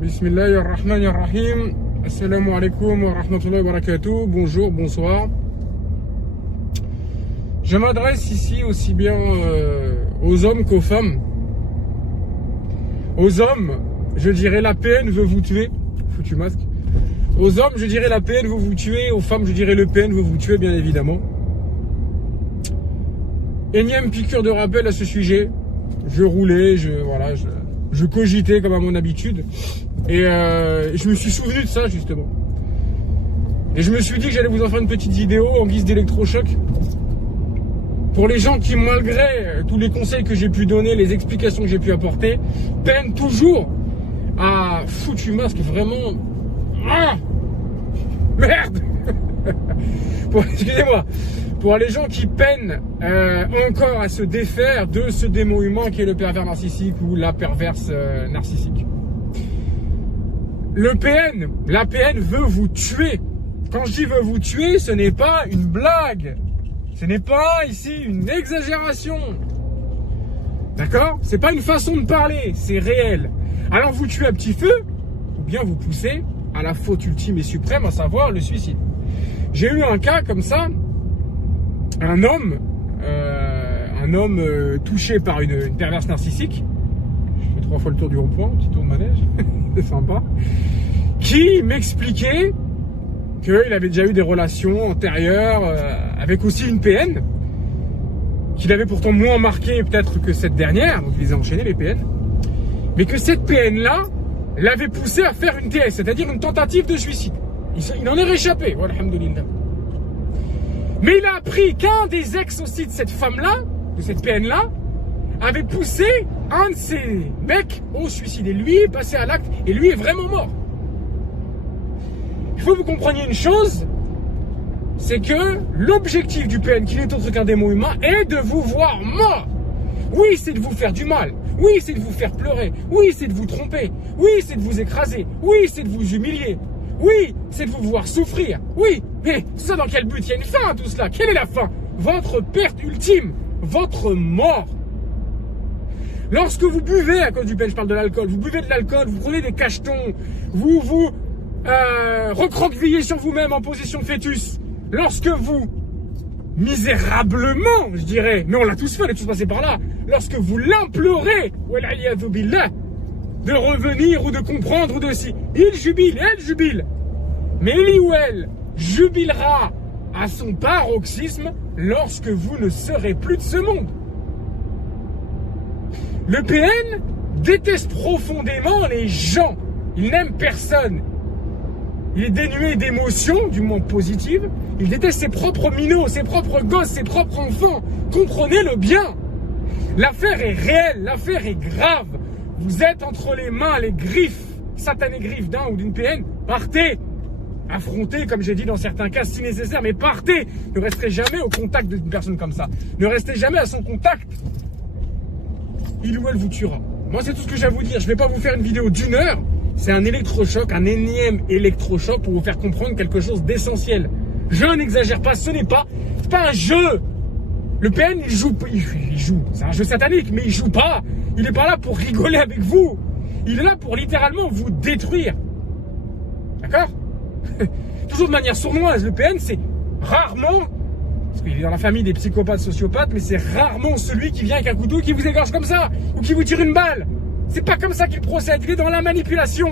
Bismillahirrahmanirrahim. Assalamu alaikum wa rahmatullahi wa barakatuh. Bonjour, bonsoir. Je m'adresse ici aussi bien aux hommes qu'aux femmes. Aux hommes, je dirais la PN veut vous tuer. Foutu masque. Aux hommes, je dirais la PN veut vous tuer. Aux femmes, je dirais le PN veut vous tuer, bien évidemment. Énième piqûre de rappel à ce sujet. Je roulais, je cogitais comme à mon habitude. Et je me suis souvenu de ça, justement. Et je me suis dit que j'allais vous en faire une petite vidéo en guise d'électrochoc. Pour les gens qui, malgré tous les conseils que j'ai pu donner, les explications que j'ai pu apporter, peinent toujours à foutu masque, vraiment. Ah merde. Excusez-moi. Pour les gens qui peinent encore à se défaire de ce démon humain qui est le pervers narcissique ou la perverse narcissique. La PN veut vous tuer. Quand je dis veut vous tuer, ce n'est pas une blague. Ce n'est pas ici une exagération. D'accord? C'est pas une façon de parler, c'est réel. Alors vous tuez à petit feu, ou bien vous poussez à la faute ultime et suprême, à savoir le suicide. J'ai eu un cas comme ça, un homme touché par une perverse narcissique. Je fais 3 fois le tour du rond-point, petit tour de manège, c'est sympa. Qui m'expliquait qu'il avait déjà eu des relations antérieures avec aussi une PN, qu'il avait pourtant moins marqué peut-être que cette dernière, donc il les a enchaînés les PN, mais que cette PN-là l'avait poussé à faire une TS, c'est-à-dire une tentative de suicide. Il en est réchappé, alhamdoulilah. Mais il a appris qu'un des ex aussi de cette femme-là, de cette PN-là, avait poussé un de ses mecs au suicide. Et lui est passé à l'acte, et lui est vraiment mort. Il faut que vous compreniez une chose, c'est que l'objectif du PN, qui n'est autre qu'un démon humain, est de vous voir mort. Oui, c'est de vous faire du mal. Oui, c'est de vous faire pleurer. Oui, c'est de vous tromper. Oui, c'est de vous écraser. Oui, c'est de vous humilier. Oui, c'est de vous voir souffrir. Oui, mais ça dans quel but? Il y a une fin à tout cela. Quelle est la fin? Votre perte ultime, votre mort. Lorsque vous buvez à cause du PN, je parle de l'alcool, vous buvez de l'alcool, vous prenez des cachetons, vous recroquevillez sur vous-même en position fœtus. Lorsque vous, misérablement, je dirais, mais on l'a tous fait, on est tous passés par là, lorsque vous l'implorez, de revenir ou de comprendre ou de si, il jubile, elle jubile. Mais lui ou elle jubilera à son paroxysme lorsque vous ne serez plus de ce monde. Le PN déteste profondément les gens. Il n'aime personne. Il est dénué d'émotions, du moins positives. Il déteste ses propres minots, ses propres gosses, ses propres enfants. Comprenez-le bien. L'affaire est réelle, l'affaire est grave. Vous êtes entre les mains, les griffes, satanées griffes d'un ou d'une PN. Partez. Affrontez, comme j'ai dit dans certains cas, si nécessaire, mais partez. Ne resterez jamais au contact d'une personne comme ça. Ne restez jamais à son contact. Il ou elle vous tuera. Moi, c'est tout ce que j'ai à vous dire. Je ne vais pas vous faire une vidéo d'1 heure. C'est un électrochoc, un énième électrochoc pour vous faire comprendre quelque chose d'essentiel. Je n'exagère pas, ce n'est pas un jeu. Le PN, il joue, c'est un jeu satanique, mais il joue pas. Il n'est pas là pour rigoler avec vous. Il est là pour littéralement vous détruire. D'accord? Toujours de manière sournoise. Le PN, c'est rarement, parce qu'il est dans la famille des psychopathes, sociopathes, mais c'est rarement celui qui vient avec un couteau qui vous égorge comme ça, ou qui vous tire une balle. C'est pas comme ça qu'il procède, il est dans la manipulation.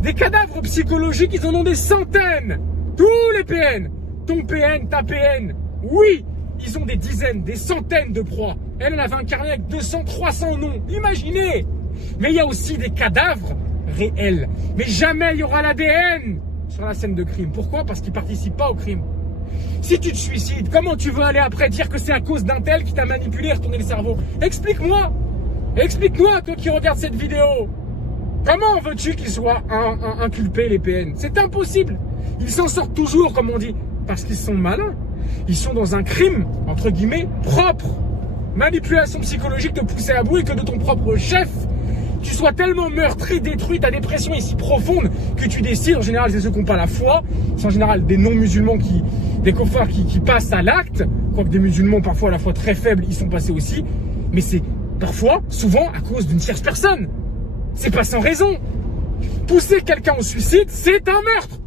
Des cadavres psychologiques, ils en ont des centaines. Tous les PN. Ton PN, ta PN. Oui, ils ont des dizaines, des centaines de proies. Elle en avait incarné avec 200, 300 noms. Imaginez. Mais il y a aussi des cadavres réels. Mais jamais il y aura l'ADN sur la scène de crime. Pourquoi? Parce qu'ils ne participent pas au crime. Si tu te suicides, comment tu veux aller après dire que c'est à cause d'un tel qui t'a manipulé et retourné le cerveau? Explique-moi. Explique-moi, toi qui regardes cette vidéo. Comment veux-tu qu'ils soient inculpés, les PN? C'est impossible. Ils s'en sortent toujours, comme on dit, parce qu'ils sont malins. Ils sont dans un crime, entre guillemets, propre. Manipulation psychologique de pousser à bout et que de ton propre chef, tu sois tellement meurtri, détruit, ta dépression est si profonde que tu décides, en général c'est ceux qui n'ont pas la foi, c'est en général des non-musulmans, des koffars qui passent à l'acte, quoique des musulmans parfois à la foi très faibles, ils sont passés aussi, mais c'est parfois, souvent, à cause d'une tierce personne. C'est pas sans raison. Pousser quelqu'un au suicide, c'est un meurtre.